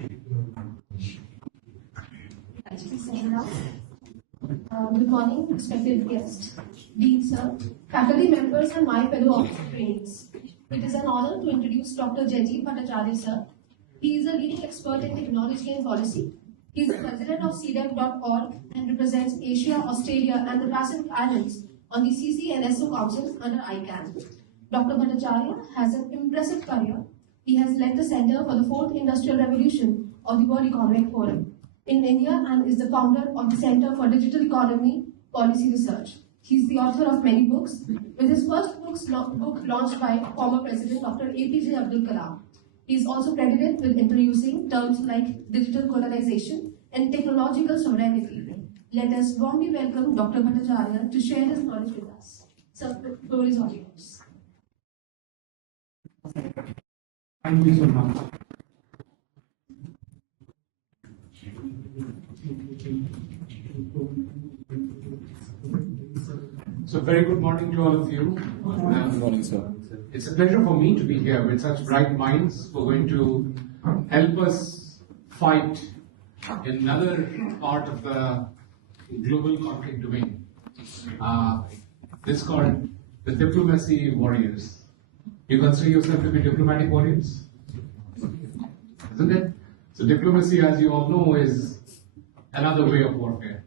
Good morning, respected guests, Dean Sir, faculty members, and my fellow officer trainees. It is an honor to introduce Dr. Bhattacharya Sir. He is a leading expert in technology and policy. He is the president of C-DEP.org and represents Asia, Australia, and the Pacific Islands on the CC and SO councils under ICANN. Dr. Bhattacharya has an impressive career. He has led the Center for the Fourth Industrial Revolution of the World Economic Forum in India and is the founder of the Center for Digital Economy Policy Research. He is the author of many books, with his first book launched by former President Dr. APJ Abdul Kalam. He is also credited with introducing terms like digital colonization and technological sovereignty. Let us warmly welcome Dr. Bhattacharya to share his knowledge with us. Sir, the floor is all yours. Thank you so much. So very good morning to all of you. Good morning, sir. It's a pleasure for me to be here with such bright minds who are going to help us fight in another part of the global conflict domain. This is called the diplomacy warriors. You consider yourself to be diplomatic warriors? Isn't it? So diplomacy, as you all know, is another way of warfare.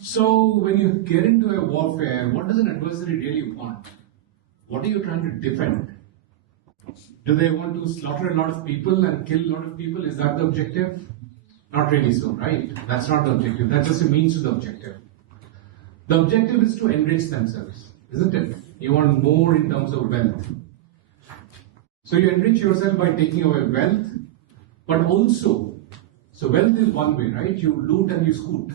So when you get into a warfare, what does an adversary really want? What are you trying to defend? Do they want to slaughter a lot of people and kill a lot of people? Is that the objective? Not really so, right? That's not the objective. That's just a means to the objective. The objective is to enrich themselves, isn't it? You want more in terms of wealth. So you enrich yourself by taking away wealth, but also, so wealth is one way, right? You loot and you scoot,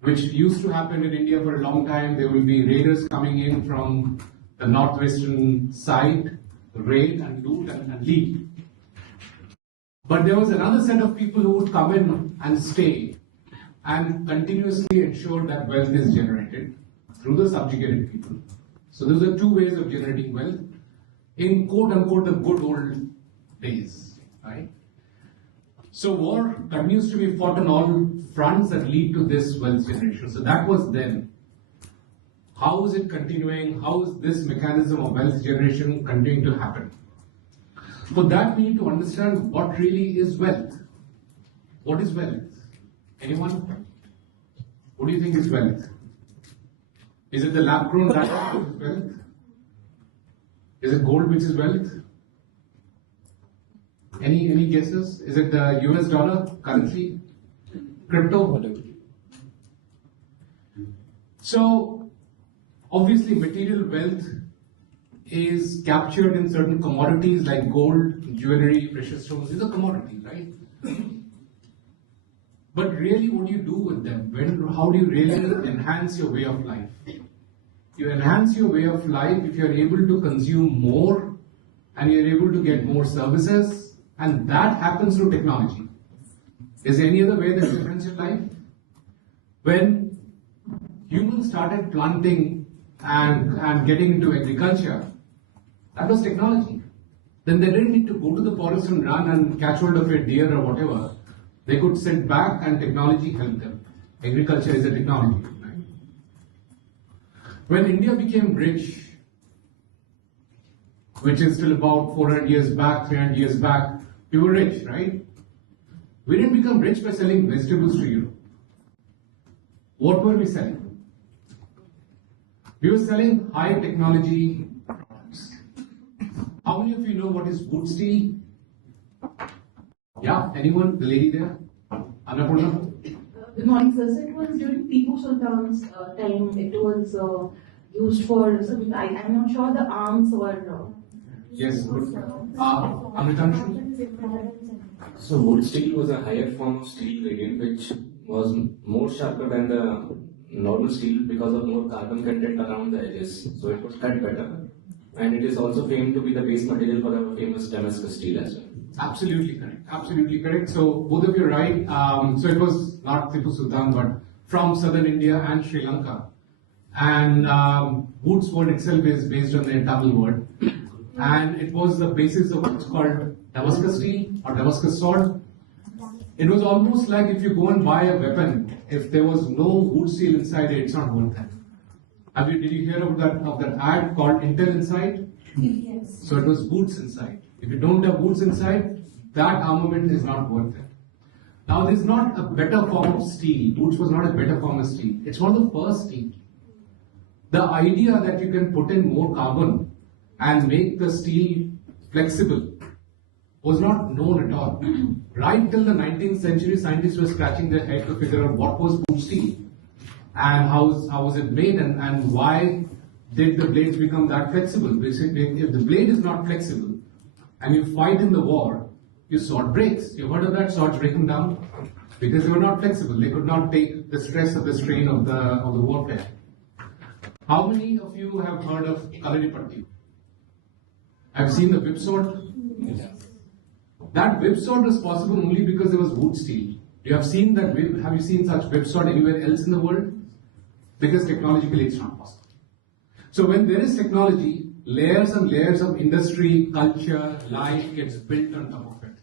which used to happen in India for a long time. There will be raiders coming in from the northwestern side, raid and loot and leave. But there was another set of people who would come in and stay and continuously ensure that wealth is generated through the subjugated people. So those are two ways of generating wealth in quote unquote the good old days, right? So war continues to be fought on all fronts that lead to this wealth generation. So that was then. How is it continuing? How is this mechanism of wealth generation continuing to happen? For that, we need to understand what really is wealth. What is wealth? Anyone? What do you think is wealth? Is it the lab-grown data which is wealth? Is it gold which is wealth? Any guesses? Is it the US dollar, currency, crypto? Whatever. So, obviously material wealth is captured in certain commodities like gold, jewelry, precious stones. These are commodities, right? But really, what do you do with them? How do you really enhance your way of life? You enhance your way of life if you are able to consume more and you're able to get more services, and that happens through technology. Is there any other way that you enhance your life? When humans started planting and getting into agriculture, that was technology. Then they didn't need to go to the forest and run and catch hold of a deer or whatever. They could sit back and technology helped them. Agriculture is a technology. Right? When India became rich, which is still about 400 years back, 300 years back, we were rich, right? We didn't become rich by selling vegetables to Europe. What were we selling? We were selling high technology products. How many of you know what is wood steel? Yeah, anyone? The lady there? Annapurna? Good morning, sir. So it was during Tipu Sultan's time, it was used for, so I'm not sure the arms were. Yes, good. Amritanshu? So wood steel was a higher form of steel gradient which was more sharper than the normal steel because of more carbon content around the edges. So it was cut better. And it is also famed to be the base material for the famous Damascus steel as well. Absolutely correct. Absolutely correct. So both of you are right. So it was not Tipu Sultan, but from southern India and Sri Lanka. And wood's word itself is based on the Tamil word. And it was the basis of what's called Damascus steel or Damascus sword. It was almost like if you go and buy a weapon, if there was no wood steel inside it, it's not worth it. Did you hear of that ad called Intel Inside? Yes. So it was boots inside. If you don't have boots inside, that armament is not worth it. Now, there's not a better form of steel. Boots was not a better form of steel. It's one of the first steel. The idea that you can put in more carbon and make the steel flexible was not known at all. Right till the 19th century, scientists were scratching their head to figure out what was boot steel and how was it made and why did the blades become that flexible. Basically, if the blade is not flexible and you fight in the war, your sword breaks. You've heard of that, swords breaking down? Because they were not flexible. They could not take the stress of the strain of the warfare. How many of you have heard of Kalaripatti? I've seen the whip sword. That whip sword was possible only because there was wood steel. You have seen that whip, have you seen such whip sword anywhere else in the world? Because technologically it's not possible. So when there is technology, layers and layers of industry, culture, life gets built on top of it.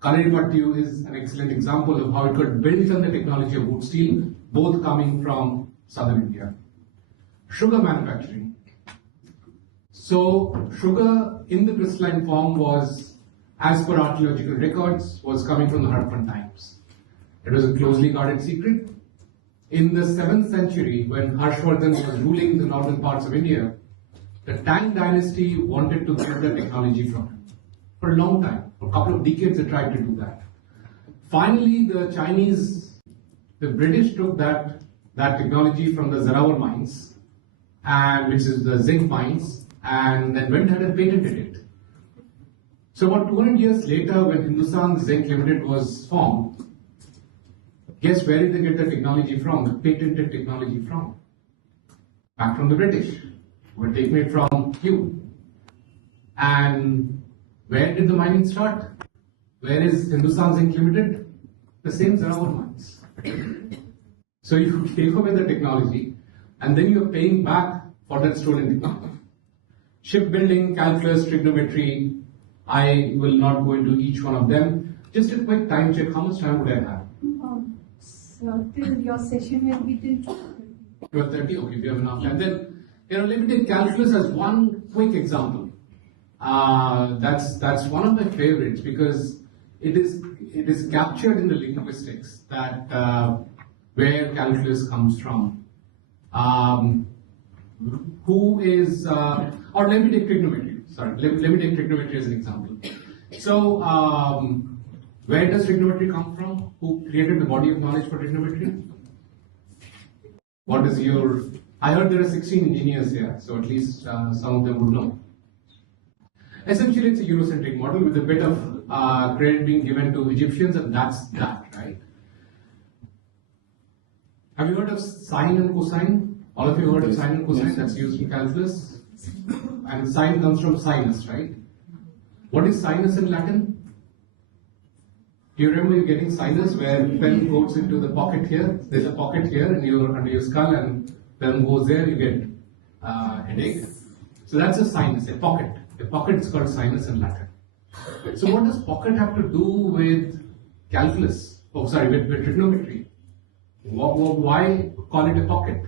Kalaripatti is an excellent example of how it got built on the technology of wood steel, both coming from southern India. Sugar manufacturing. So sugar in the crystalline form was, as per archaeological records, was coming from the Harappan times. It was a closely guarded secret. In the 7th century, when Harshvardhan was ruling the northern parts of India, the Tang dynasty wanted to get the technology from him. For a long time, for a couple of decades they tried to do that. Finally, the British took that technology from the Zarawar mines, which is the zinc mines, and then went ahead and patented it. So about 200 years later, when Hindustan Zinc Limited was formed, guess where did they get the technology from, the patented technology from? Back from the British. We're taking it from you. And where did the mining start? Where is Hindustan Zinc Limited? The same Zarawar mines. So you take away the technology and then you're paying back for that stolen technology. Shipbuilding, calculus, trigonometry, I will not go into each one of them. Just a quick time check. How much time would I have? So till your session will be till 12:30. Okay, we have enough time. Then, let me take calculus as one quick example. That's one of my favorites because it is captured in the linguistics that where calculus comes from. Or let me take trigonometry. Sorry, let me take trigonometry as an example. So, where does trigonometry come from? Who created the body of knowledge for trigonometry? What is your... I heard there are 16 engineers here, so at least some of them would know. Essentially, it's a Eurocentric model with a bit of credit being given to Egyptians, and that's that, right? Have you heard of sine and cosine? All of you heard of sine and cosine? That's used in calculus. And sine comes from sinus, right? What is sinus in Latin? Do you remember you getting sinus where pen goes into the pocket here? There's a pocket here under your skull, and pen goes there, you get headache. So that's a sinus, a pocket. A pocket is called sinus in Latin. So what does pocket have to do with calculus? Oh, sorry, with trigonometry. Why call it a pocket?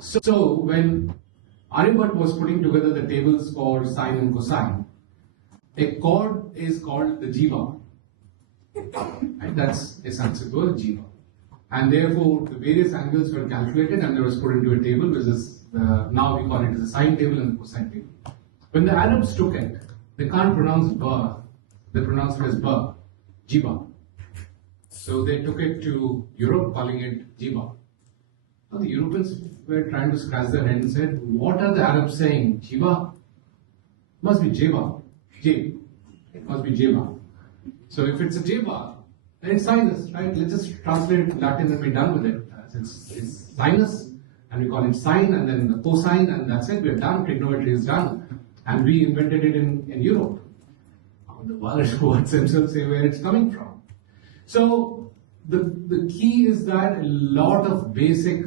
So when Aryabhatta was putting together the tables for sine and cosine, a chord is called the jiva. And that's a Sanskrit word, jiva. And therefore, the various angles were calculated and they was put into a table, which is now we call it as a sine table and the cosine table. When the Arabs took it, they can't pronounce ba, they pronounce it as ba, jiva. So they took it to Europe, calling it jiva. Now the Europeans were trying to scratch their head and said, what are the Arabs saying? Jiva? Must be Jeva. J. It must be Jeva. So if it's a Jeva, then it's sinus, right? Let's just translate it to Latin and be done with it. It's sinus, and we call it sine, and then the cosine, and that's it. We're done. Trigonometry is done. And we invented it in Europe. The words themselves say where it's coming from. So the key is that a lot of basic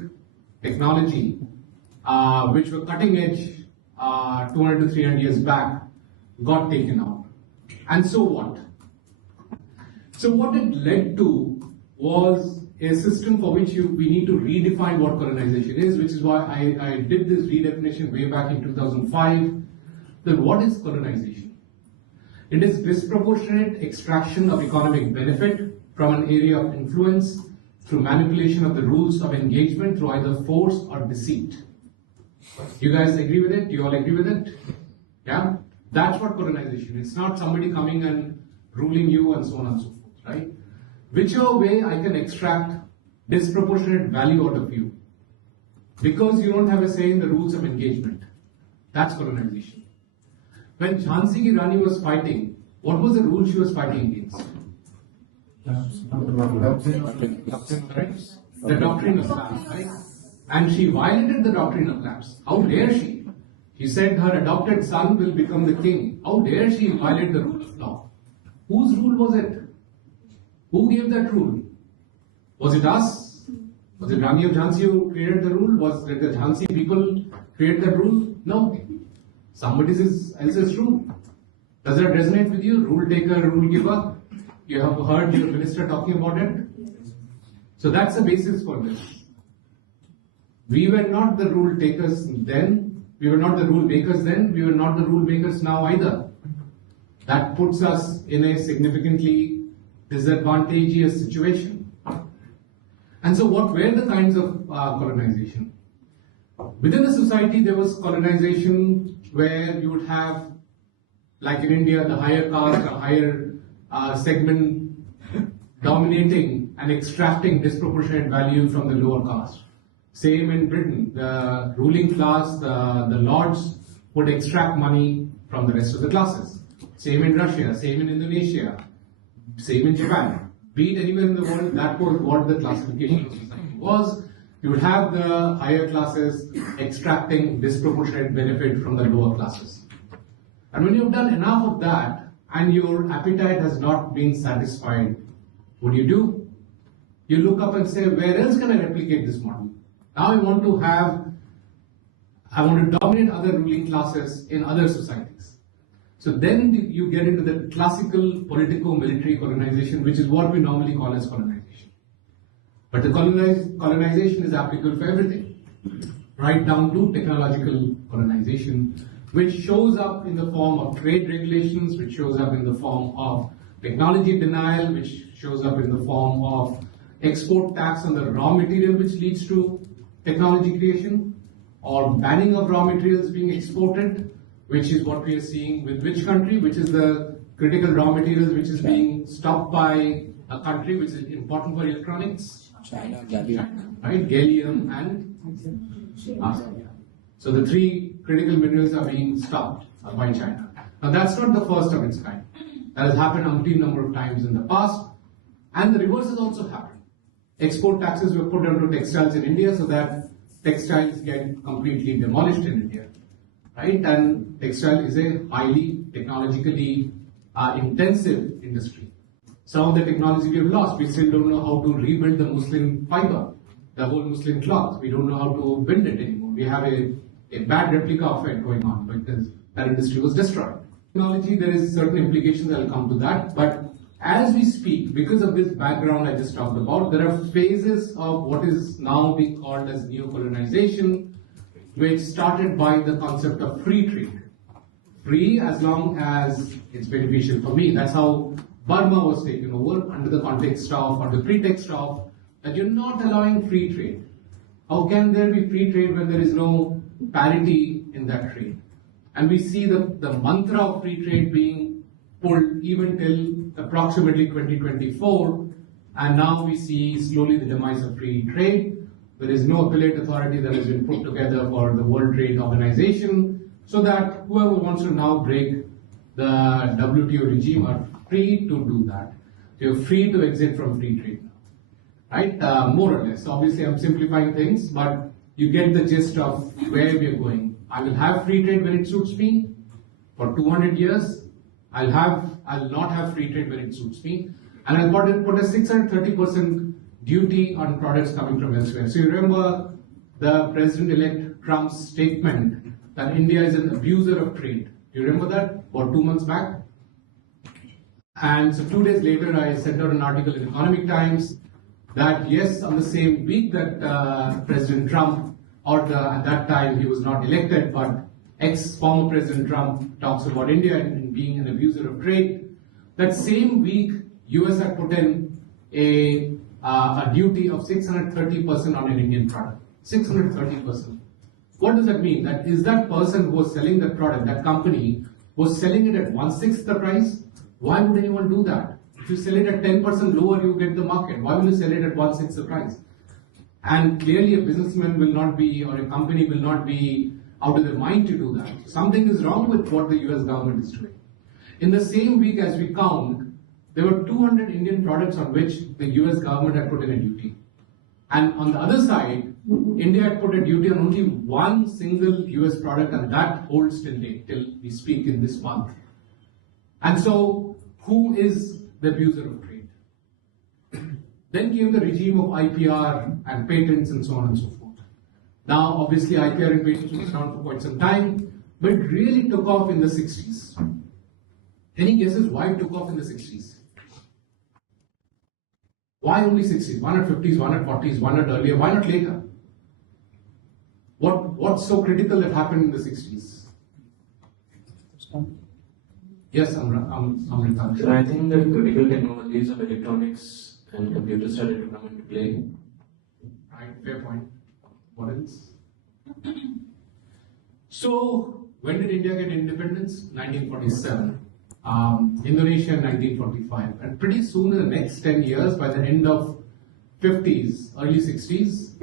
technology, which were cutting edge 200 to 300 years back, got taken out. And so what? So what it led to was a system for which we need to redefine what colonization is, which is why I did this redefinition way back in 2005. Then what is colonization? It is disproportionate extraction of economic benefit from an area of influence through manipulation of the rules of engagement through either force or deceit. You guys agree with it? You all agree with it? Yeah? That's what colonization is. It's not somebody coming and ruling you and so on and so forth, right? Whichever way I can extract disproportionate value out of you because you don't have a say in the rules of engagement. That's colonization. When Jhansi Ki Rani was fighting, what was the rule she was fighting against? The doctrine of lapse, right? And she violated the doctrine of lapse. How dare she? She said her adopted son will become the king. How dare she violate the rule of law? Whose rule was it? Who gave that rule? Was it us? Was it Rani of Jhansi who created the rule? Was it the Jhansi people create that rule? No. Somebody else's rule. Does that resonate with you? Rule taker, rule giver? You have heard your minister talking about it? So that's the basis for this. We were not the rule takers then. We were not the rule makers then. We were not the rule makers now either. That puts us in a significantly disadvantageous situation. And so what were the kinds of colonization? Within the society, there was colonization where you would have, like in India, the higher caste or higher segment dominating and extracting disproportionate value from the lower caste. Same in Britain, the ruling class, the lords would extract money from the rest of the classes. Same in Russia, same in Indonesia, same in Japan. Be it anywhere in the world, that was what the classification of society was. You would have the higher classes extracting disproportionate benefit from the lower classes. And when you've done enough of that and your appetite has not been satisfied, what do? You look up and say, where else can I replicate this model? Now I want to dominate other ruling classes in other societies. So then you get into the classical politico-military colonization, which is what we normally call as colonization. But the colonization is applicable for everything, right down to technological colonization, which shows up in the form of trade regulations, which shows up in the form of technology denial, which shows up in the form of export tax on the raw material, which leads to technology creation, or banning of raw materials being exported, which is what we are seeing with which country, which is the critical raw materials which is being stopped by a country which is important for electronics. China, right? Gallium and arsenic. So the three critical minerals are being stopped by China. Now that's not the first of its kind. That has happened umpteen number of times in the past, and the reverse has also happened. Export taxes were put onto textiles in India so that textiles get completely demolished in India, right? And textile is a highly technologically intensive industry. Some of the technology we have lost. We still don't know how to rebuild the muslin fiber, the whole muslin cloth. We don't know how to build it anymore. We have a bad replica of it going on because that industry was destroyed. Technology, there is certain implications, I'll come to that. But as we speak, because of this background I just talked about, there are phases of what is now being called as neo-colonization, which started by the concept of free trade. Free as long as it's beneficial for me. That's how Burma was taken over under the context of, or the pretext of, that you're not allowing free trade. How can there be free trade when there is no parity in that trade? And we see the mantra of free trade being pulled even till approximately 2024, and now we see slowly the demise of free trade. There is no appellate authority that has been put together for the World Trade Organization, so that whoever wants to now break the WTO regime are free to do that. You're free to exit from free trade now, right? More or less. Obviously, I'm simplifying things, but you get the gist of where we are going. I will have free trade when it suits me. For 200 years, I'll not have free trade when it suits me, and I'll put a 630% duty on products coming from elsewhere. So you remember the President-elect Trump's statement that India is an abuser of trade. Do you remember that? About 2 months back? And so 2 days later, I sent out an article in Economic Times that yes, on the same week that President Trump, at that time he was not elected, but ex-former President Trump talks about India and being an abuser of trade. That same week, US had put in a duty of 630% on an Indian product. 630%. What does that mean? That is that person who was selling that product, that company was selling it at 1/6 the price. Why would anyone do that? If you sell it at 10% lower, you get the market. Why will you sell it at 1/6 the price? And clearly a businessman will not be, or a company will not be out of their mind to do that. Something is wrong with what the US government is doing. In the same week as we count, there were 200 Indian products on which the US government had put in a duty. And on the other side, India had put a duty on only one single US product, and that holds till date, till we speak in this month. And so, who is the abuser of trade? Then came the regime of IPR and patents and so on and so forth. Now, obviously, IPR and patents was around for quite some time, but it really took off in the 60s. Any guesses why it took off in the 60s? Why only 60s? Why not 50s? Why not 40s? Why not earlier? Why not later? What's so critical that happened in the 60s? Yes, Amrita. So I think the critical technologies of electronics and computers started to come into play. Right, fair point. What else? So, when did India get independence? 1947. Indonesia in 1945. And pretty soon in the next 10 years, by the end of 50s, early 60s,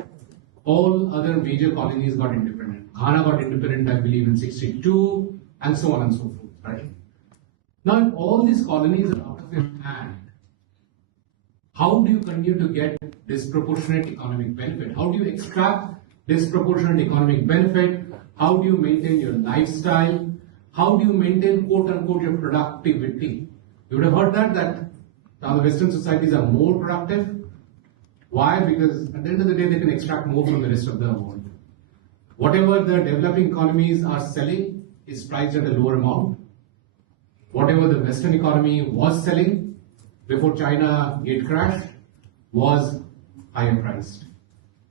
all other major colonies got independent. Ghana got independent, I believe, in 62, and so on and so forth, right? Now, if all these colonies are out of your hand, how do you continue to get disproportionate economic benefit? How do you extract disproportionate economic benefit? How do you maintain your lifestyle? How do you maintain, quote unquote, your productivity? You would have heard that now the Western societies are more productive. Why? Because at the end of the day, they can extract more from the rest of the world. Whatever the developing economies are selling is priced at a lower amount. Whatever the Western economy was selling before China gate crash was higher priced.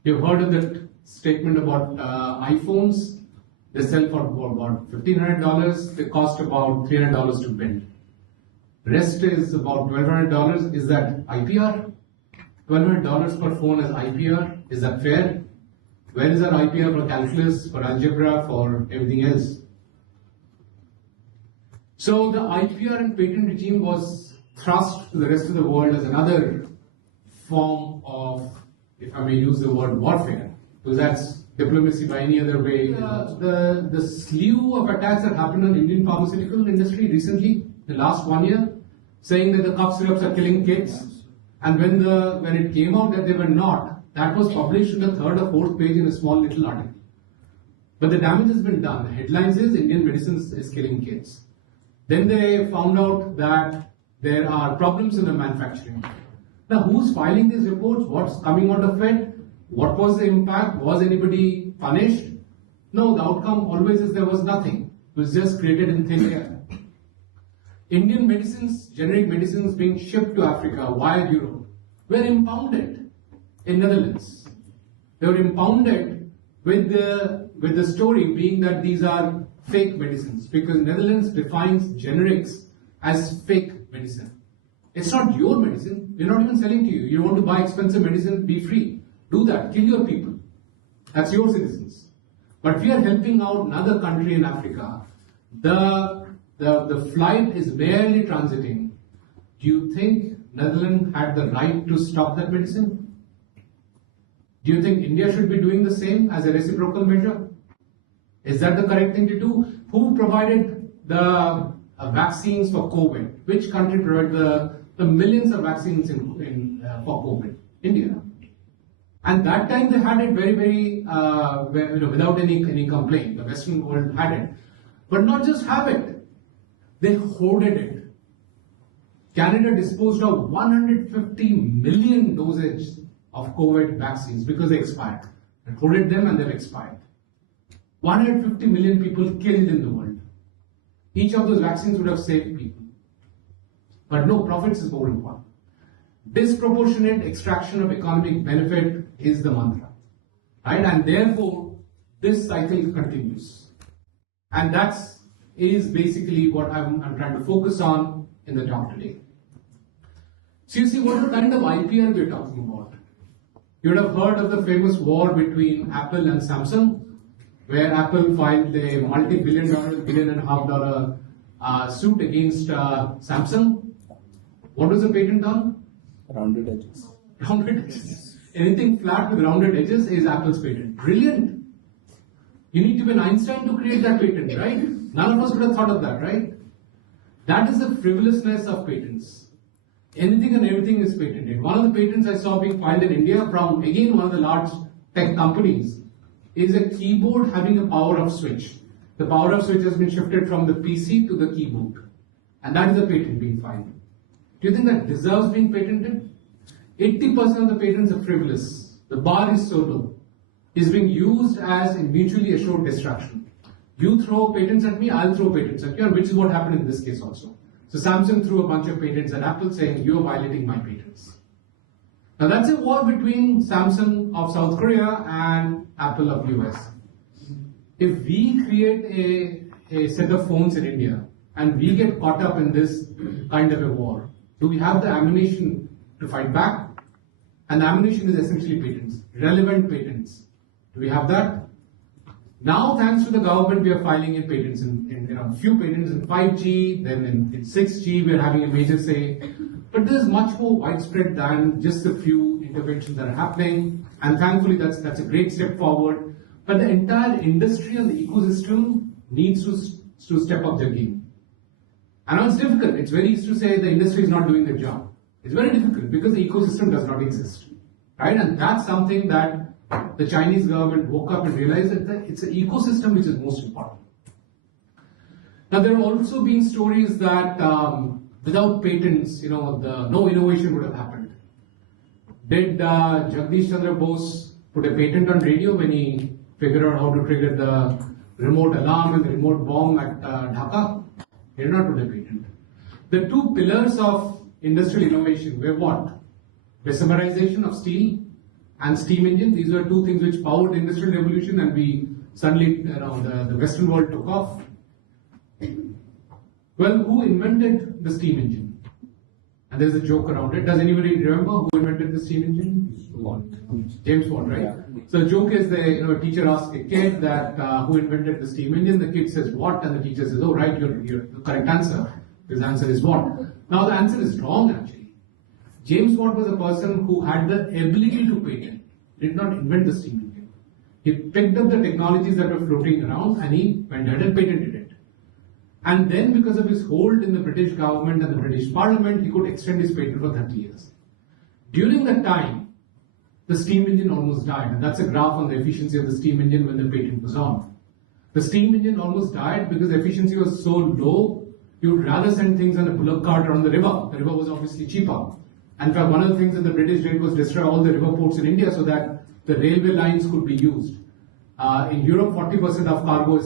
You've heard of that statement about iPhones. They sell for about $1,500. They cost about $300 to build. Rest is about $1,200. Is that IPR? $1,200 per phone is IPR. Is that fair? Where is that IPR for calculus, for algebra, for everything else? So the IPR and patent regime was thrust to the rest of the world as another form of, if I may use the word, warfare, because that's diplomacy by any other way. The slew of attacks that happened on Indian pharmaceutical industry recently, the last 1 year, saying that the cough syrups are killing kids, and when it came out that they were not, that was published in the 3rd or 4th page in a small little article. But the damage has been done. The headlines is Indian medicines is killing kids. Then they found out that there are problems in the manufacturing. Now, who's filing these reports? What's coming out of it? What was the impact? Was anybody punished? No, the outcome always is there was nothing. It was just created in thin air. Indian medicines, generic medicines being shipped to Africa via Europe, were impounded in Netherlands. They were impounded with the story being that these are fake medicines, because Netherlands defines generics as fake medicine. It's not your medicine. We're not even selling to you. You want to buy expensive medicine, be free. Do that. Kill your people. That's your citizens. But we are helping out another country in Africa. The flight is barely transiting. Do you think Netherlands had the right to stop that medicine? Do you think India should be doing the same as a reciprocal measure? Is that the correct thing to do? Who provided the vaccines for COVID? Which country provided the millions of vaccines for COVID? India. And that time they had it very, without any complaint. The Western world had it. But not just have it, they hoarded it. Canada disposed of 150 million doses of COVID vaccines because they expired. They hoarded them and they've expired. 150 million people killed in the world. Each of those vaccines would have saved people. But no, profits is more important. Disproportionate extraction of economic benefit is the mantra, right? And therefore, this cycle continues. And that's basically what I'm trying to focus on in the talk today. So you see, what kind of IPR we're talking about? You would have heard of the famous war between Apple and Samsung, where Apple filed a multi-billion-dollar, $1.5 billion suit against Samsung. What was the patent on? Rounded edges. Rounded edges. Anything flat with rounded edges is Apple's patent. Brilliant. You need to be an Einstein to create that patent, right? None of us would have thought of that, right? That is the frivolousness of patents. Anything and everything is patented. One of the patents I saw being filed in India from, again, one of the large tech companies is a keyboard having a power off switch. The power off switch has been shifted from the PC to the keyboard. And that is the patent being filed. Do you think that deserves being patented? 80% of the patents are frivolous. The bar is so low. It's being used as a mutually assured distraction. You throw patents at me, I'll throw patents at you, and which is what happened in this case also. So Samsung threw a bunch of patents at Apple saying, you're violating my patents. Now that's a war between Samsung of South Korea and Apple of US. If we create a set of phones in India and we get caught up in this kind of a war, do we have the ammunition to fight back? And the ammunition is essentially patents, relevant patents. Do we have that? Now, thanks to the government, we are filing in patents in few patents in 5G, then in 6G, we are having a major say. But this is much more widespread than just a few interventions that are happening. And thankfully, that's a great step forward. But the entire industry and the ecosystem needs to step up their game. I know it's difficult. It's very easy to say the industry is not doing their job. It's very difficult because the ecosystem does not exist, right? And that's something that the Chinese government woke up and realized that it's an ecosystem which is most important. Now, there have also been stories that without patents, no innovation would have happened. Did Jagdish Chandra Bose put a patent on radio when he figured out how to trigger the remote alarm and the remote bomb at Dhaka? He did not put a patent. The two pillars of industrial innovation were what? Isomerization of steel and steam engine. These were two things which powered the industrial revolution, and we suddenly, the Western world took off. Well, who invented the steam engine? And there's a joke around it. Does anybody remember who invented the steam engine? Watt. James Watt, right? Yeah. So the joke is a teacher asks a kid that who invented the steam engine. The kid says Watt, and the teacher says, oh, right, you're the correct answer. His answer is Watt. Now the answer is wrong actually. James Watt was a person who had the ability to patent. He did not invent the steam engine. He picked up the technologies that were floating around and he went ahead and patented it. And then because of his hold in the British government and the British Parliament, he could extend his patent for 30 years. During that time, the steam engine almost died. And that's a graph on the efficiency of the steam engine when the patent was on. The steam engine almost died because the efficiency was so low, you would rather send things on a bullock cart around the river. The river was obviously cheaper. And in fact, one of the things that the British did was destroy all the river ports in India so that the railway lines could be used. In Europe, 40% of cargo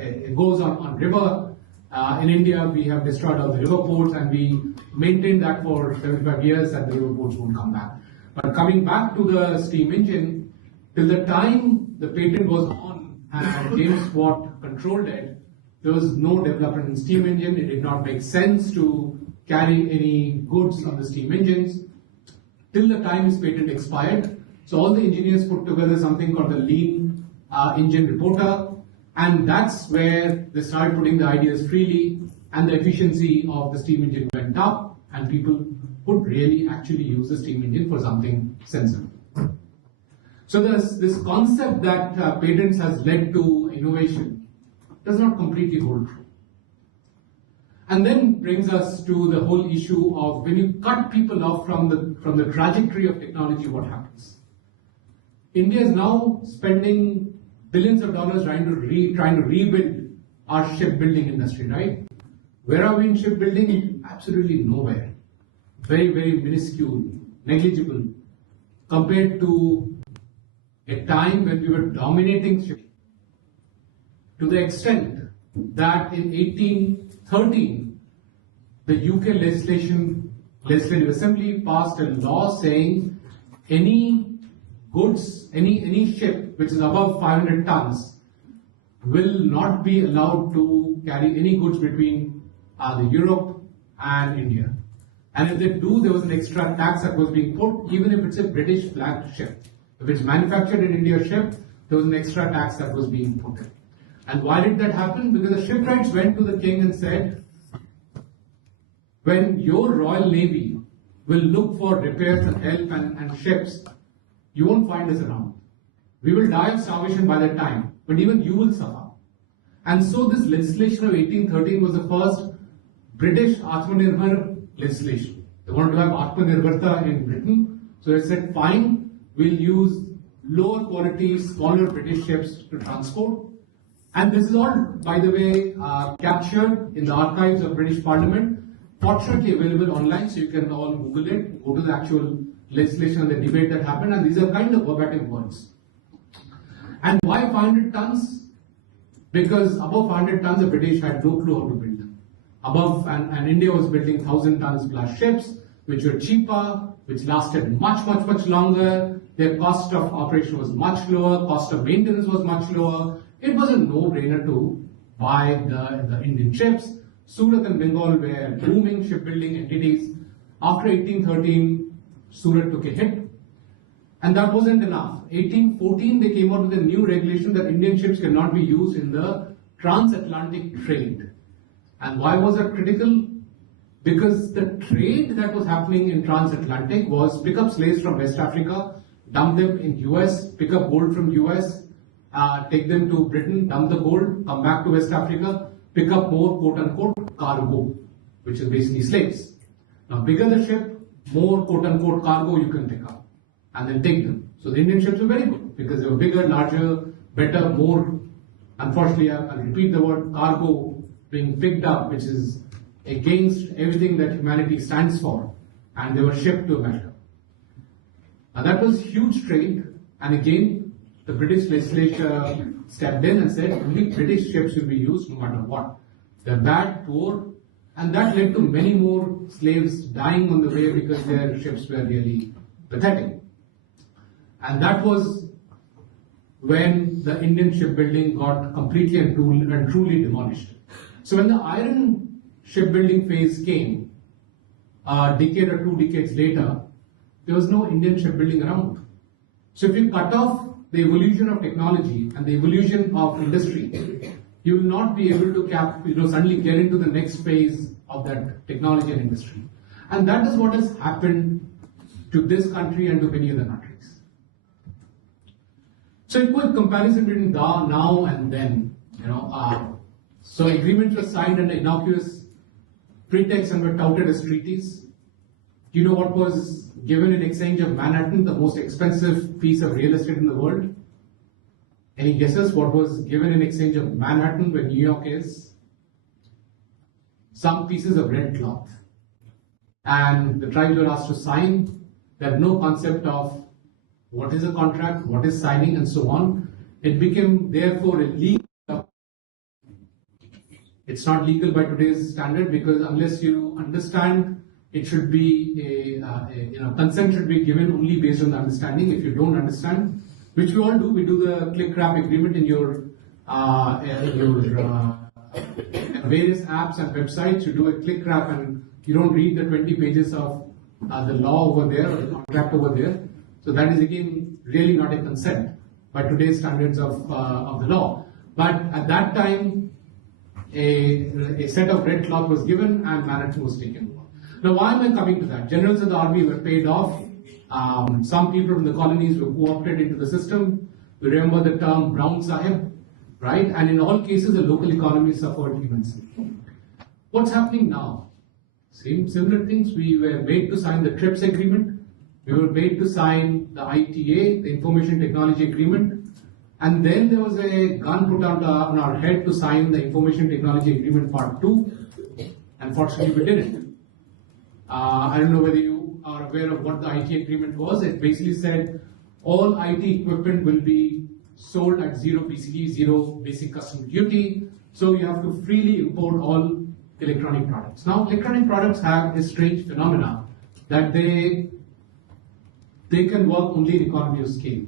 it goes on river. In India, we have destroyed all the river ports and we maintained that for 75 years and the river ports won't come back. But coming back to the steam engine, till the time the patent was on and James Watt controlled it, there was no development in steam engine. It did not make sense to carry any goods on the steam engines till the time his patent expired. So all the engineers put together something called the lean engine reporter, and that's where they started putting the ideas freely, and the efficiency of the steam engine went up, and people could really actually use the steam engine for something sensible. So this concept that patents has led to innovation does not completely hold true. And then brings us to the whole issue of when you cut people off from the trajectory of technology, what happens? India is now spending billions of dollars trying to rebuild our shipbuilding industry, right? Where are we in shipbuilding? Absolutely nowhere. Very, very minuscule, negligible, compared to a time when we were dominating shipping. To the extent that in 1813, the UK legislative assembly passed a law saying any goods, any ship which is above 500 tons will not be allowed to carry any goods between Europe and India. And if they do, there was an extra tax that was being put, even if it's a British flagged ship. If it's manufactured in India ship, there was an extra tax that was being put in. And why did that happen? Because the shipwrights went to the king and said, when your Royal Navy will look for repairs and help and ships, you won't find us around. We will die of starvation by that time, but even you will suffer. And so this legislation of 1813 was the first British Atmanirbhar legislation. They wanted to have Atmanirbharta in Britain, so they said, fine, we'll use lower quality, smaller British ships to transport. And this is all, by the way, captured in the archives of British Parliament, fortunately available online, so you can all Google it, go to the actual legislation and the debate that happened, and these are kind of verbatim words. And why 500 tons? Because above 500 tons, the British had no clue how to build them. Above, and India was building 1,000 tons plus ships, which were cheaper, which lasted much longer. Their cost of operation was much lower, cost of maintenance was much lower. It was a no-brainer to buy the Indian ships. Surat and Bengal were booming shipbuilding entities. After 1813, Surat took a hit. And that wasn't enough. 1814, they came out with a new regulation that Indian ships cannot be used in the transatlantic trade. And why was that critical? Because the trade that was happening in transatlantic was pick up slaves from West Africa, dump them in US, pick up gold from US, take them to Britain, dump the gold, come back to West Africa, pick up more quote-unquote cargo, which is basically slaves. Now, bigger the ship, more quote-unquote cargo you can pick up and then take them. So the Indian ships were very good because they were bigger, larger, better, more. Unfortunately, I'll repeat the word cargo being picked up, which is against everything that humanity stands for, and they were shipped to America. Now that was huge trade, and again, the British legislature stepped in and said only British ships will be used no matter what. They're bad, poor, and that led to many more slaves dying on the way because their ships were really pathetic. And that was when the Indian shipbuilding got completely and truly demolished. So when the iron shipbuilding phase came, a decade or 2 decades later, there was no Indian shipbuilding around. So if you cut off the evolution of technology and the evolution of industry, you will not be able to suddenly get into the next phase of that technology and industry. And that is what has happened to this country and to many other countries. So a quick comparison between now and then, so agreements were signed under innocuous pretext and were touted as treaties. Do you know what was given in exchange of Manhattan, the most expensive piece of real estate in the world? Any guesses what was given in exchange of Manhattan where New York is? Some pieces of red cloth. And the tribes were asked to sign. They had no concept of what is a contract, what is signing, and so on. It became therefore illegal. It's not legal by today's standard because unless you understand, it should be consent should be given only based on the understanding. If you don't understand, which we all do, we do the click-wrap agreement in your various apps and websites. You do a click-wrap and you don't read the 20 pages of the law over there or the contract over there. So that is again really not a consent by today's standards of the law. But at that time, a set of red cloth was given and Manhattan was taken over. Now, why am I coming to that? Generals of the army were paid off. Some people from the colonies were co-opted into the system. We remember the term Brown Sahib, right? And in all cases, the local economy suffered immensely. What's happening now? Similar things. We were made to sign the TRIPS agreement. We were made to sign the ITA, the Information Technology Agreement. And then there was a gun put on our head to sign the Information Technology Agreement Part 2. Unfortunately, we didn't. I don't know whether you are aware of what the IT agreement was. It basically said all IT equipment will be sold at zero BCD, zero basic custom duty. So you have to freely import all electronic products. Now, electronic products have a strange phenomena that they can work only in economy of scale.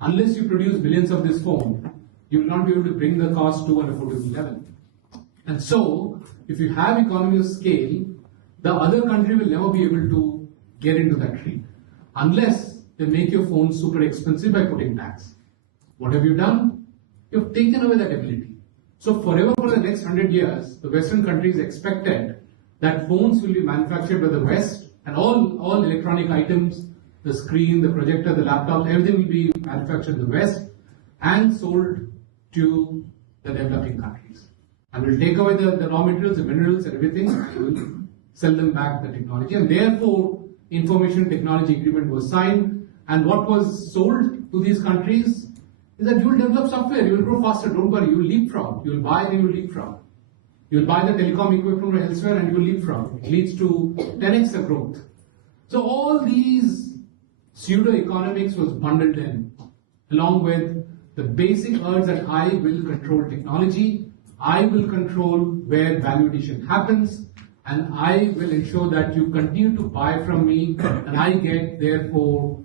Unless you produce millions of this phone, you will not be able to bring the cost to an affordable level. And so, if you have economy of scale, the other country will never be able to get into that trade. Unless they make your phone super expensive by putting tax. What have you done? You've taken away that ability. So forever for the next 100 years, the Western countries expected that phones will be manufactured by the West and all electronic items, the screen, the projector, the laptop, everything will be manufactured in the West and sold to the developing countries. And we'll take away the raw materials, the minerals and everything, and we'll sell them back the technology. And therefore, information technology agreement was signed. And what was sold to these countries is that you will develop software, you will grow faster, don't worry, you will leapfrog. You will buy and you will leapfrog. You will buy the telecom equipment from elsewhere and you will leapfrog. It leads to 10x the growth. So all these pseudo-economics was bundled in, along with the basic urge that I will control technology, I will control where value addition happens, and I will ensure that you continue to buy from me, and I get, therefore,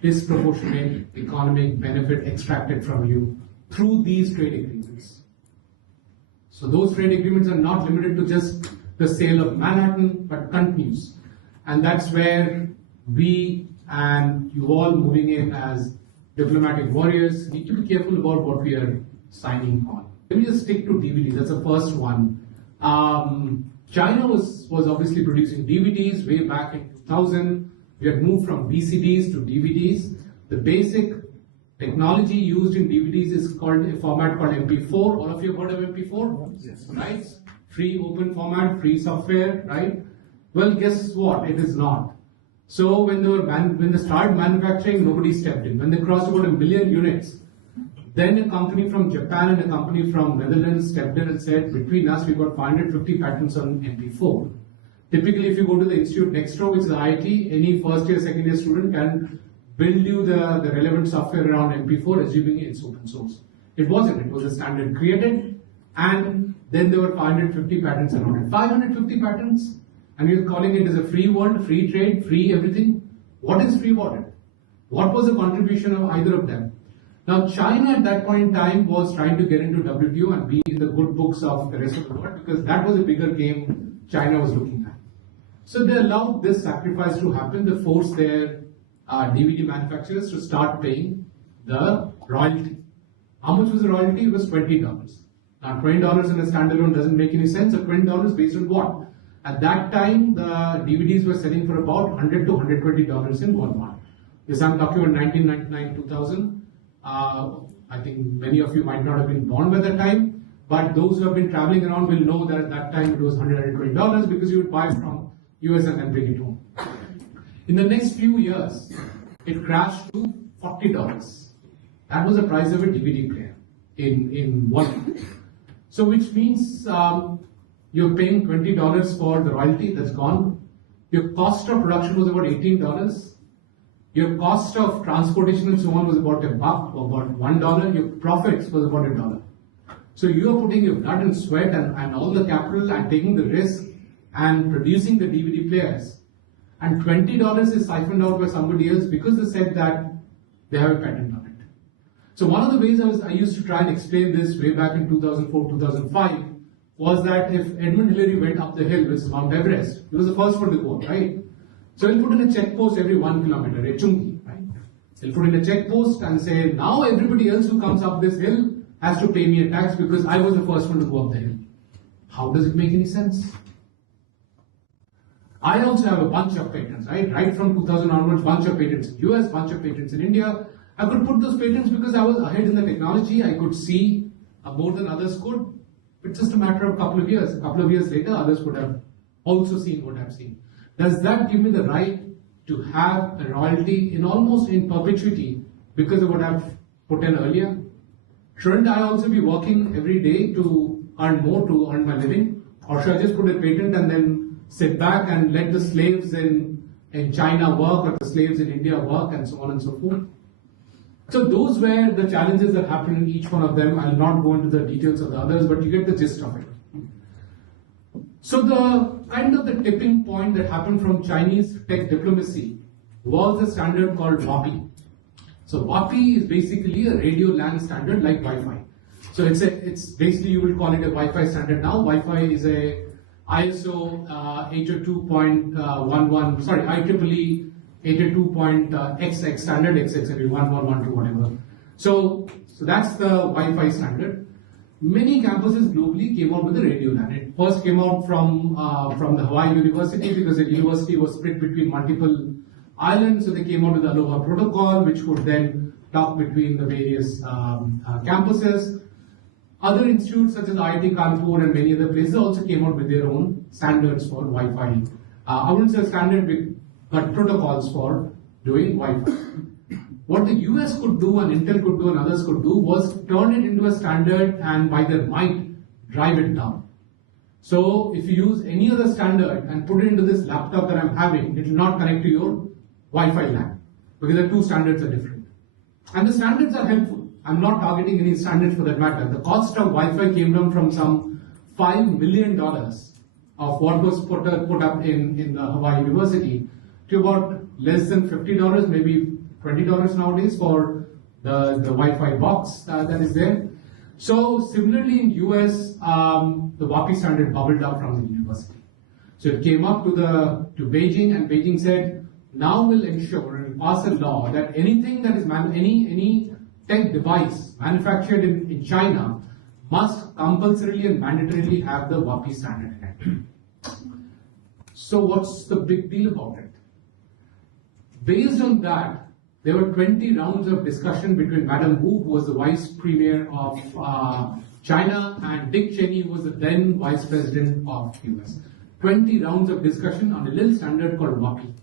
disproportionate economic benefit extracted from you through these trade agreements. So those trade agreements are not limited to just the sale of Manhattan, but continues. And that's where we and you all moving in as diplomatic warriors need to be careful about what we are signing on. Let me just stick to DVDs, that's the first one. China was obviously producing DVDs way back in 2000. We had moved from VCDs to DVDs. The basic technology used in DVDs is called a format called MP4. All of you have heard of MP4? Yes. Right? Free open format, free software, right? Well, guess what? It is not. So when they started manufacturing, nobody stepped in. When they crossed about 1 million units, then a company from Japan and a company from Netherlands stepped in and said, between us, we've got 550 patents on MP4. Typically, if you go to the institute next door, which is IIT, any first year, second year student can build you the relevant software around MP4, assuming it's open source. It wasn't. It was a standard created, and then there were 550 patents around it. 550 patents, and you're calling it as a free world, free trade, free everything. What is free world? What was the contribution of either of them? Now, China at that point in time was trying to get into WTO and be in the good books of the rest of the world, because that was a bigger game China was looking at. So they allowed this sacrifice to happen. They forced their DVD manufacturers to start paying the royalty. How much was the royalty? It was $20. Now $20 in a standalone doesn't make any sense. So $20 based on what? At that time, the DVDs were selling for about $100 to $120 in Walmart. This I'm talking about 1999, 2000. I think many of you might not have been born by that time, but those who have been traveling around will know that at that time it was $100, $120 because you would buy from US and then bring it home. In the next few years, it crashed to $40. That was the price of a DVD player in Walmart. So which means you're paying $20 for the royalty, that's gone. Your cost of production was about $18. Your cost of transportation and so on was about $1 or about $1. Your profits was about $1. So you are putting your blood and sweat and all the capital and taking the risk and producing the DVD players, and $20 is siphoned out by somebody else because they said that they have a patent on it. So one of the ways I used to try and explain this way back in 2004, 2005 was that if Edmund Hillary went up the hill, which is Mount Everest, he was the first one to go up, right? So he'll put in a check post every 1 kilometer, a chungi, right? He'll put in a check post and say, now everybody else who comes up this hill has to pay me a tax because I was the first one to go up the hill. How does it make any sense? I also have a bunch of patents, right? Right from 2000 onwards, bunch of patents in US, bunch of patents in India. I could put those patents because I was ahead in the technology. I could see more than others could. It's just a matter of a couple of years. A couple of years later, others would have also seen what I've seen. Does that give me the right to have a royalty in almost in perpetuity because of what I've put in earlier? Shouldn't I also be working every day to earn more, to earn my living? Or should I just put a patent and then sit back and let the slaves in China work or the slaves in India work and so on and so forth? So those were the challenges that happened in each one of them. I'll not go into the details of the others, but you get the gist of it. So the kind of the tipping point that happened from Chinese tech diplomacy was the standard called WAPI. So WAPI is basically a radio LAN standard like Wi-Fi. So it's basically, you will call it a Wi-Fi standard now. Wi-Fi is a ISO 802.11, sorry, IEEE 802.XX standard, XX, maybe 1112, whatever. So that's the Wi-Fi standard. Many campuses globally came out with the radio LAN. It first came out from the Hawaii University, because the university was split between multiple islands, so they came out with the Aloha protocol, which would then talk between the various campuses. Other institutes such as IIT Kanpur and many other places also came out with their own standards for Wi-Fi. I wouldn't say standard, but protocols for doing Wi-Fi. What the US could do and Intel could do and others could do was turn it into a standard and by their might drive it down. So if you use any other standard and put it into this laptop that I'm having, it will not connect to your Wi-Fi LAN, because the two standards are different. And the standards are helpful. I'm not targeting any standards for that matter. The cost of Wi-Fi came down from some $5 million of what was put up in the Hawaii University to about less than $50, maybe $20 nowadays for the Wi-Fi box that is there. So similarly in US, the WAPI standard bubbled up from the university. So it came up to Beijing, and Beijing said, now we'll ensure and pass a law that anything that is any tech device manufactured in China must compulsorily and mandatorily have the WAPI standard in it. So what's the big deal about it? Based on that, there were 20 rounds of discussion between Madam Wu, who was the Vice Premier of China, and Dick Cheney, who was the then Vice President of US. 20 rounds of discussion on a little standard called WAPI.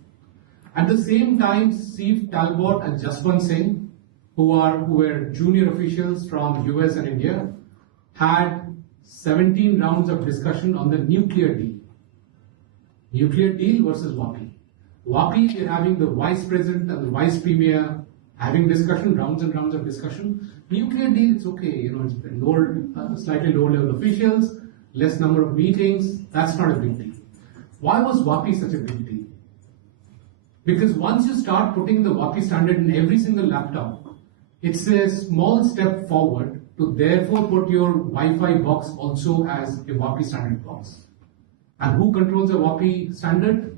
At the same time, Steve Talbot and Jaswant Singh, who were junior officials from US and India, had 17 rounds of discussion on the nuclear deal. Nuclear deal versus WAPI. WAPI, they're having the Vice President and the Vice Premier having discussion, rounds and rounds of discussion. Nuclear deal, it's okay, it's slightly lower level officials, less number of meetings, that's not a big deal. Why was WAPI such a big deal? Because once you start putting the WAPI standard in every single laptop, it's a small step forward to therefore put your Wi-Fi box also as a WAPI standard box. And who controls the WAPI standard?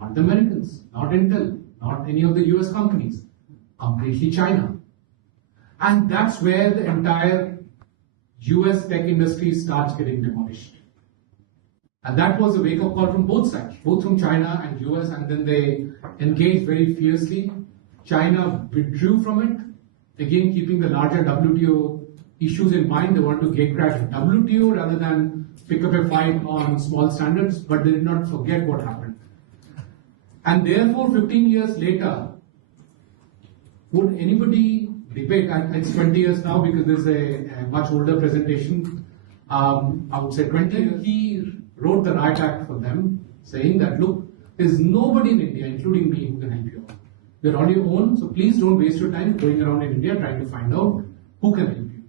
Not the Americans, not Intel, not any of the US companies, completely China. And that's where the entire US tech industry starts getting demolished. And that was a wake-up call from both sides, both from China and US, and then they engaged very fiercely. China withdrew from it, again keeping the larger WTO issues in mind. They want to gatecrash WTO rather than pick up a fight on small standards, but they did not forget what happened. And therefore, 15 years later, would anybody debate, and it's 20 years now because there's a much older presentation, I would say 20 years, he wrote the Riot Act for them, saying that, look, there's nobody in India, including me, who can help you out. We're on your own, so please don't waste your time going around in India trying to find out who can help you.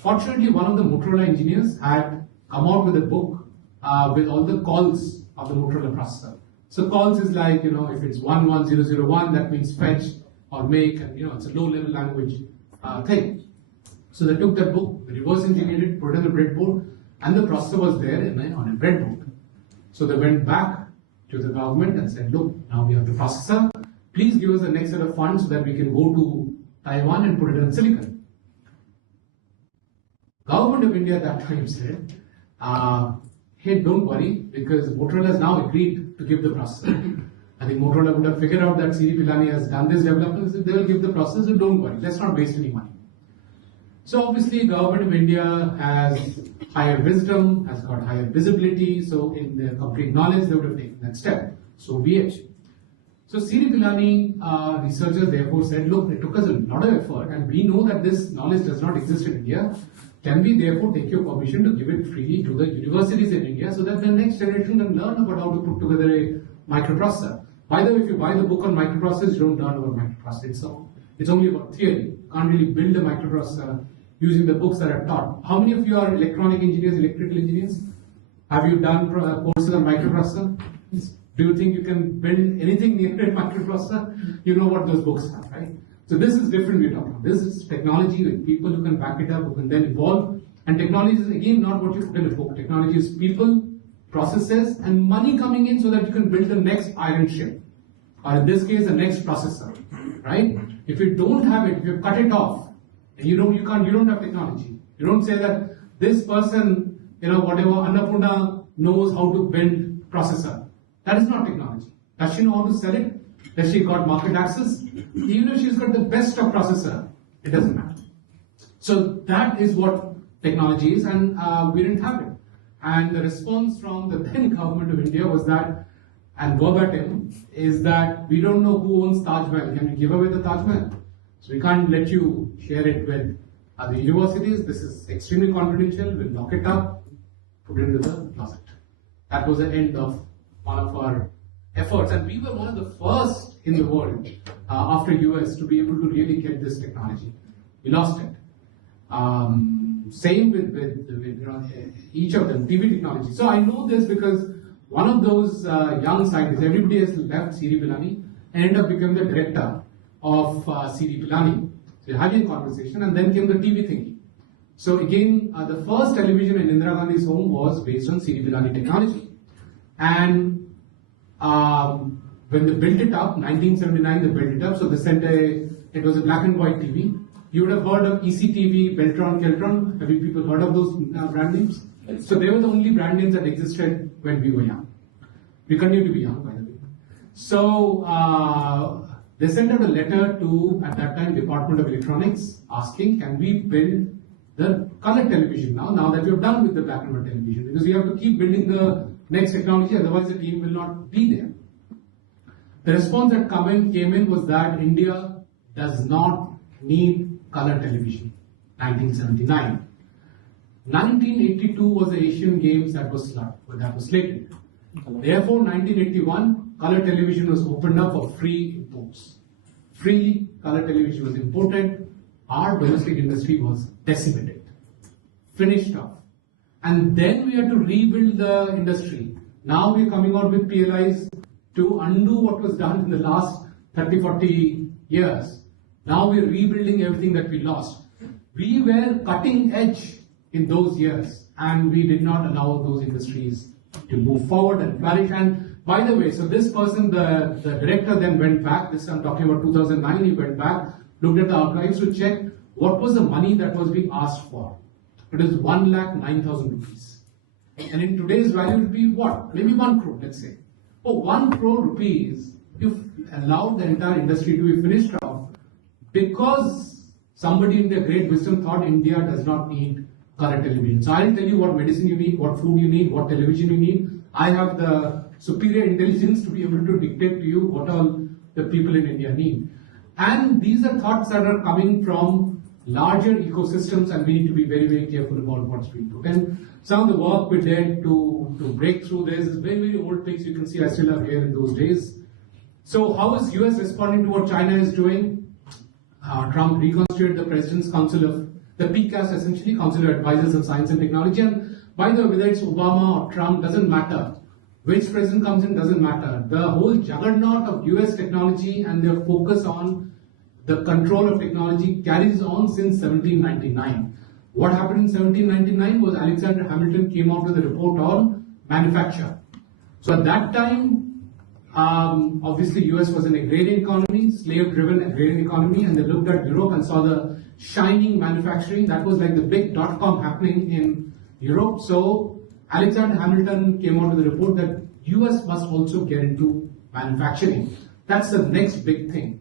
Fortunately, one of the Motorola engineers had come out with a book with all the calls of the Motorola processor. So calls is like, if it's 11001, that means fetch or make, and it's a low-level language thing. So they took that book, reverse engineered it, put it on the breadboard, and the processor was there on a breadboard. So they went back to the government and said, look, now we have the processor, please give us the next set of funds so that we can go to Taiwan and put it on silicon. Government of India at that time said, hey, don't worry, because Motorola has now agreed to give the processor. I think Motorola would have figured out that C-DEP has done this development, so they will give the processor, so don't worry, let's not waste any money. So obviously, Government of India has higher wisdom, has got higher visibility, so in their complete knowledge, they would have taken that step. So be it. So C-DEP researchers therefore said, look, it took us a lot of effort, and we know that this knowledge does not exist in India. Can we therefore take your permission to give it freely to the universities in India so that the next generation can learn about how to put together a microprocessor? By the way, if you buy the book on microprocessors, you don't learn about microprocessors. It's only about theory. You can't really build a microprocessor using the books that are taught. How many of you are electronic engineers, electrical engineers? Have you done courses on microprocessor? Do you think you can build anything near a microprocessor? You know what those books are, right? So this is different we're talking about. This is technology with people who can back it up, who can then evolve. And technology is again not what you put in a book. Technology is people, processes, and money coming in so that you can build the next iron ship. Or in this case, the next processor, right? If you don't have it, if you cut it off, and you don't have technology. You don't say that this person, whatever, Annapurna knows how to build processor. That is not technology. Does she know how to sell it? Does she got market access? Even if she's got the best of processor, it doesn't matter. So that is what technology is, and we didn't have it. And the response from the then government of India was that, and verbatim, is that we don't know who owns Taj Mahal. Can we give away the Taj Mahal? So we can't let you share it with other universities. This is extremely confidential. We'll lock it up, put it into the closet. That was the end of one of our efforts, and we were one of the first in the world after US to be able to really get this technology. We lost it. Same with each of them, TV technology. So I know this because one of those young scientists, everybody has left C.D. Pilani and ended up becoming the director of C.D. Pilani. So we're having a conversation, and then came the TV thinking. So again, the first television in Indira Gandhi's home was based on C.D. Pilani technology. And when they built it up, 1979 they built it up, so they sent it was a black and white TV. You would have heard of ECTV, Beltron, Keltron. Have you people heard of those brand names? So they were the only brand names that existed when we were young. We continue to be young, by the way. So they sent out a letter to, at that time, Department of Electronics, asking, can we build the color television now that we're done with the black and white television? Because we have to keep building the next technology, otherwise the team will not be there. The response that came in was that India does not need color television. 1979. 1982 was the Asian Games that was slated. Therefore, 1981, color television was opened up for free imports. Free color television was imported. Our domestic industry was decimated, finished off. And then we had to rebuild the industry. Now we are coming out with PLIs to undo what was done in the last 30, 40 years. Now we are rebuilding everything that we lost. We were cutting edge in those years, and we did not allow those industries to move forward and flourish. And by the way, so this person, the director then went back, this I'm talking about 2009, he went back, looked at the archives to check what was the money that was being asked for. It is 1,09,000 rupees. And in today's value, it would be what? Maybe 1 crore, let's say. For 1 crore rupees, you've allowed the entire industry to be finished off because somebody in their great wisdom thought India does not need color television. So I'll tell you what medicine you need, what food you need, what television you need. I have the superior intelligence to be able to dictate to you what all the people in India need. And these are thoughts that are coming from larger ecosystems, and we need to be very, very careful about what's being put. And some of the work we did to break through this is very, very old things. You can see I still have here in those days. So how is US responding to what China is doing? Trump reconstituted the President's Council of the PCAST, essentially Council of Advisors on Science and Technology. And by the way, whether it's Obama or Trump, doesn't matter. Which president comes in doesn't matter. The whole juggernaut of US technology and their focus on the control of technology carries on since 1799. What happened in 1799 was Alexander Hamilton came out with a report on manufacture. So at that time, obviously US was an agrarian economy, slave-driven agrarian economy, and they looked at Europe and saw the shining manufacturing. That was like the big dot-com happening in Europe. So Alexander Hamilton came out with a report that US must also get into manufacturing. That's the next big thing.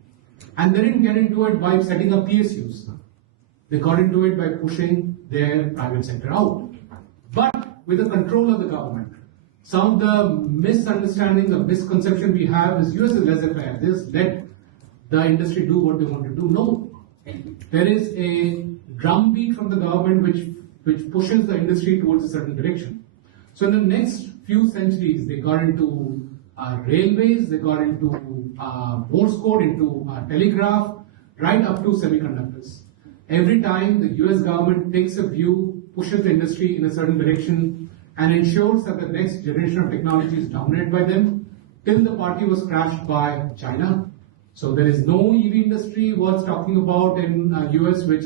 And they didn't get into it by setting up PSUs. They got into it by pushing their private sector out. But with the control of the government. Some of the misunderstanding, the misconception we have is US is laissez-faire. Just let the industry do what they want to do. No. There is a drumbeat from the government which pushes the industry towards a certain direction. So in the next few centuries, they got into railways, they got into Morse code, into telegraph, right up to semiconductors. Every time the US government takes a view, pushes the industry in a certain direction, and ensures that the next generation of technology is dominated by them, till the party was crashed by China. So there is no EV industry worth talking about in US which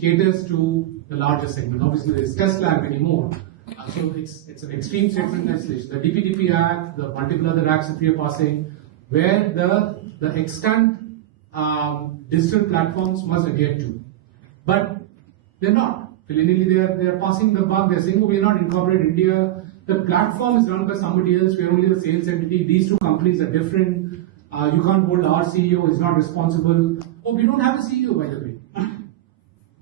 caters to the larger segment. Obviously there is Tesla and many more. So it's an extreme statement legislation. The DPDP Act, the multiple other acts that we are passing, where the extant digital platforms must adhere to. But they're not. Preliminarily they are passing the buck. They're saying, oh, we are not incorporated India. The platform is run by somebody else. We are only the sales entity. These two companies are different. You can't hold our CEO. He's not responsible. Oh, we don't have a CEO, by the way.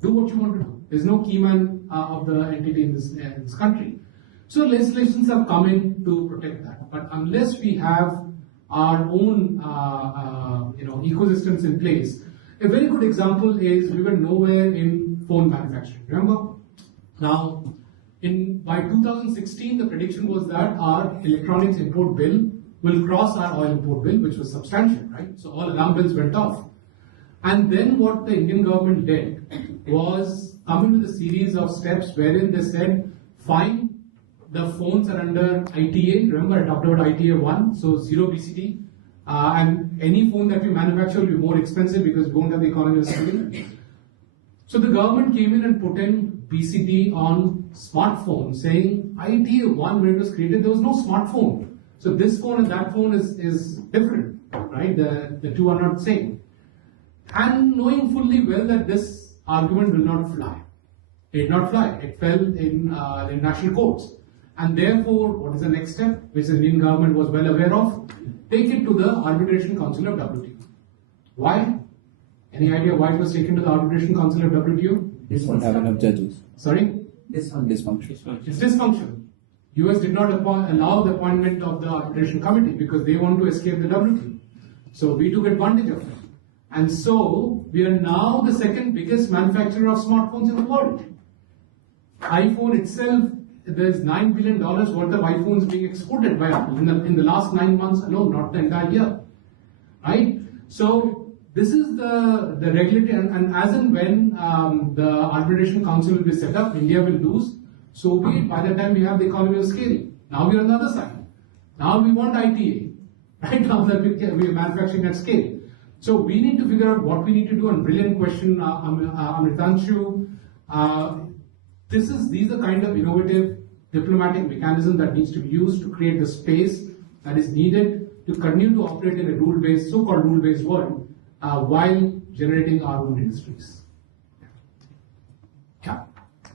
Do what you want to do. There's no key man of the entity in this country. So legislations have come in to protect that. But unless we have our own ecosystems in place, a very good example is we were nowhere in phone manufacturing. Remember? Now, by 2016, the prediction was that our electronics import bill will cross our oil import bill, which was substantial, right? So all alarm bells went off. And then what the Indian government did was come in with a series of steps wherein they said, fine, the phones are under ITA. Remember, I talked about ITA 1, so zero BCD. And any phone that we manufacture will be more expensive because we won't have the economy of scale. So the government came in and put in BCD on smartphones, saying ITA 1, when it was created, there was no smartphone. So this phone and that phone is different, right? The two are not the same. And knowing fully well that this argument will not fly. It did not fly. It fell in national courts. And therefore, what is the next step, which the Indian government was well aware of? Take it to the Arbitration Council of WTO. Why? Any idea why it was taken to the Arbitration Council of WTO? This won't have enough judges. Sorry? Dysfunction. It's dysfunction. US did not allow the appointment of the arbitration committee because they want to escape the WTO. So we took advantage of it. And so we are now the second biggest manufacturer of smartphones in the world. iPhone itself, there's $9 billion worth of iPhones being exported by Apple in the last 9 months alone, not the entire year. Right? So this is the regulatory, and as and when the arbitration council will be set up, India will lose. So be it, by the time we have the economy of scale. Now we are on the other side. Now we want ITA. Right now that we are manufacturing at scale. So we need to figure out what we need to do. And brilliant question, Amritanshu. These are kind of innovative diplomatic mechanism that needs to be used to create the space that is needed to continue to operate in a rule-based, so-called rule-based world, while generating our own industries. Yeah.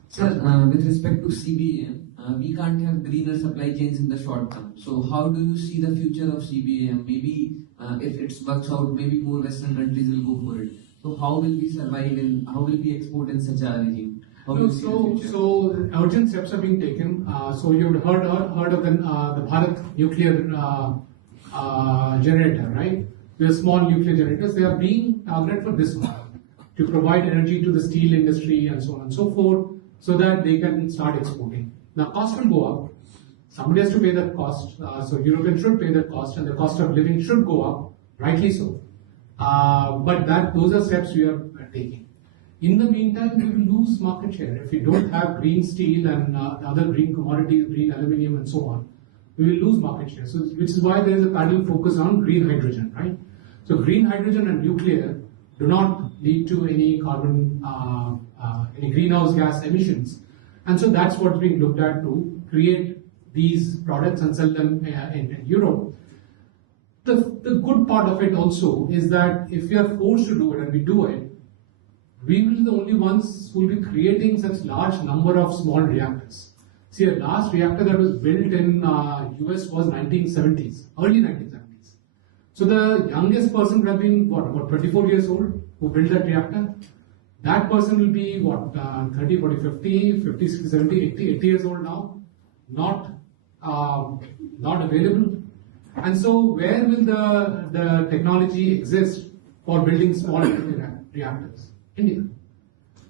Sir, with respect to CBAM, we can't have greener supply chains in the short term. So how do you see the future of CBAM? Maybe if it works out, maybe more Western countries will go for it. So how will we survive and how will we export in such a regime? So urgent steps are being taken. So you've heard of the Bharat nuclear generator, right? The small nuclear generators. They are being targeted for this one, to provide energy to the steel industry and so on and so forth, so that they can start exporting. Now cost will go up. Somebody has to pay that cost. So Europeans should pay that cost, and the cost of living should go up, rightly so. But those are steps we are taking. In the meantime, we will lose market share. If we don't have green steel and other green commodities, green aluminium and so on, we will lose market share. So, which is why there is a parallel focus on green hydrogen, right? So green hydrogen and nuclear do not lead to any carbon, any greenhouse gas emissions. And so that's what's being looked at to create these products and sell them in Europe. The good part of it also is that if we are forced to do it and we do it, we will be the only ones who will be creating such large number of small reactors. See, a last reactor that was built in US was 1970s, early 1970s. So the youngest person would have been, about 24 years old who built that reactor. That person will be, 30, 40, 50, 50, 60, 70, 80 years old now. Not available. And so where will the technology exist for building small reactors? India.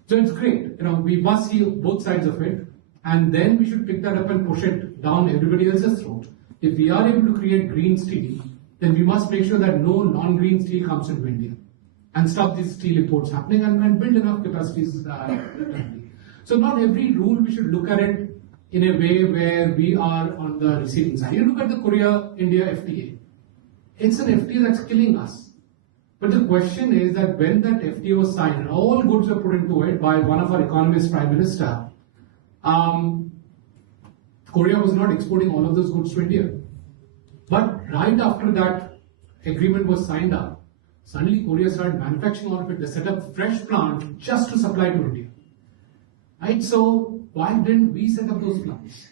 So it's great. We must see both sides of it, and then we should pick that up and push it down everybody else's throat. If we are able to create green steel, then we must make sure that no non-green steel comes into India and stop these steel imports happening and build enough capacities. So not every rule we should look at it in a way where we are on the receiving side. You look at the Korea-India FTA. It's an FTA that's killing us. But the question is that when that FTA was signed and all goods were put into it by one of our economists, Prime Minister, Korea was not exporting all of those goods to India. But right after that agreement was signed up, suddenly Korea started manufacturing all of it. They set up fresh plant just to supply to India. Right? So why didn't we set up those plants?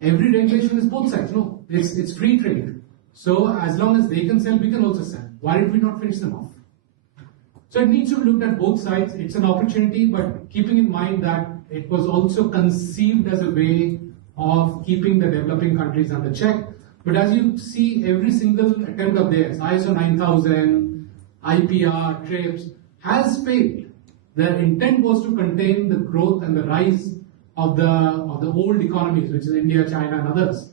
Every regulation is both sides. No, it's free trade. So as long as they can sell, we can also sell. Why did we not finish them off? So it needs to be looked at both sides. It's an opportunity, but keeping in mind that it was also conceived as a way of keeping the developing countries under check. But as you see, every single attempt of theirs, ISO 9000, IPR, TRIPS, has failed. Their intent was to contain the growth and the rise of the old economies, which is India, China, and others.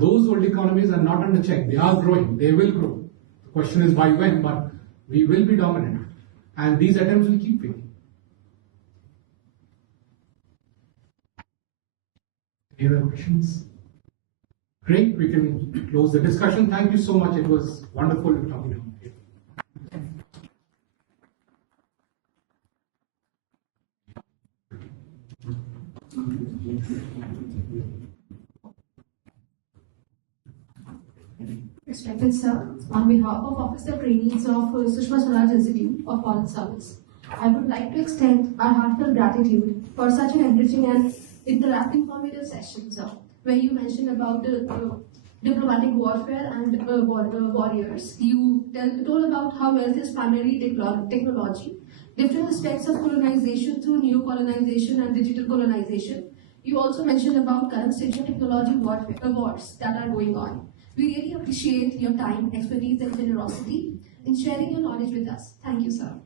Those old economies are not under check. They are growing. They will grow. The question is by when, but we will be dominant. And these attempts will keep failing. Any other questions? Great, we can close the discussion. Thank you so much. It was wonderful talking to you. Respected sir, on behalf of officer trainees of Sushma Swaraj Institute of Foreign Service, I would like to extend our heartfelt gratitude for such an enriching and interactive informative session, sir, where you mentioned about diplomatic warfare and warriors. You told about how wealth is primarily technology, different aspects of colonization through new colonization and digital colonization. You also mentioned about current stage of technology wars that are going on. We really appreciate your time, expertise, and generosity in sharing your knowledge with us. Thank you, sir.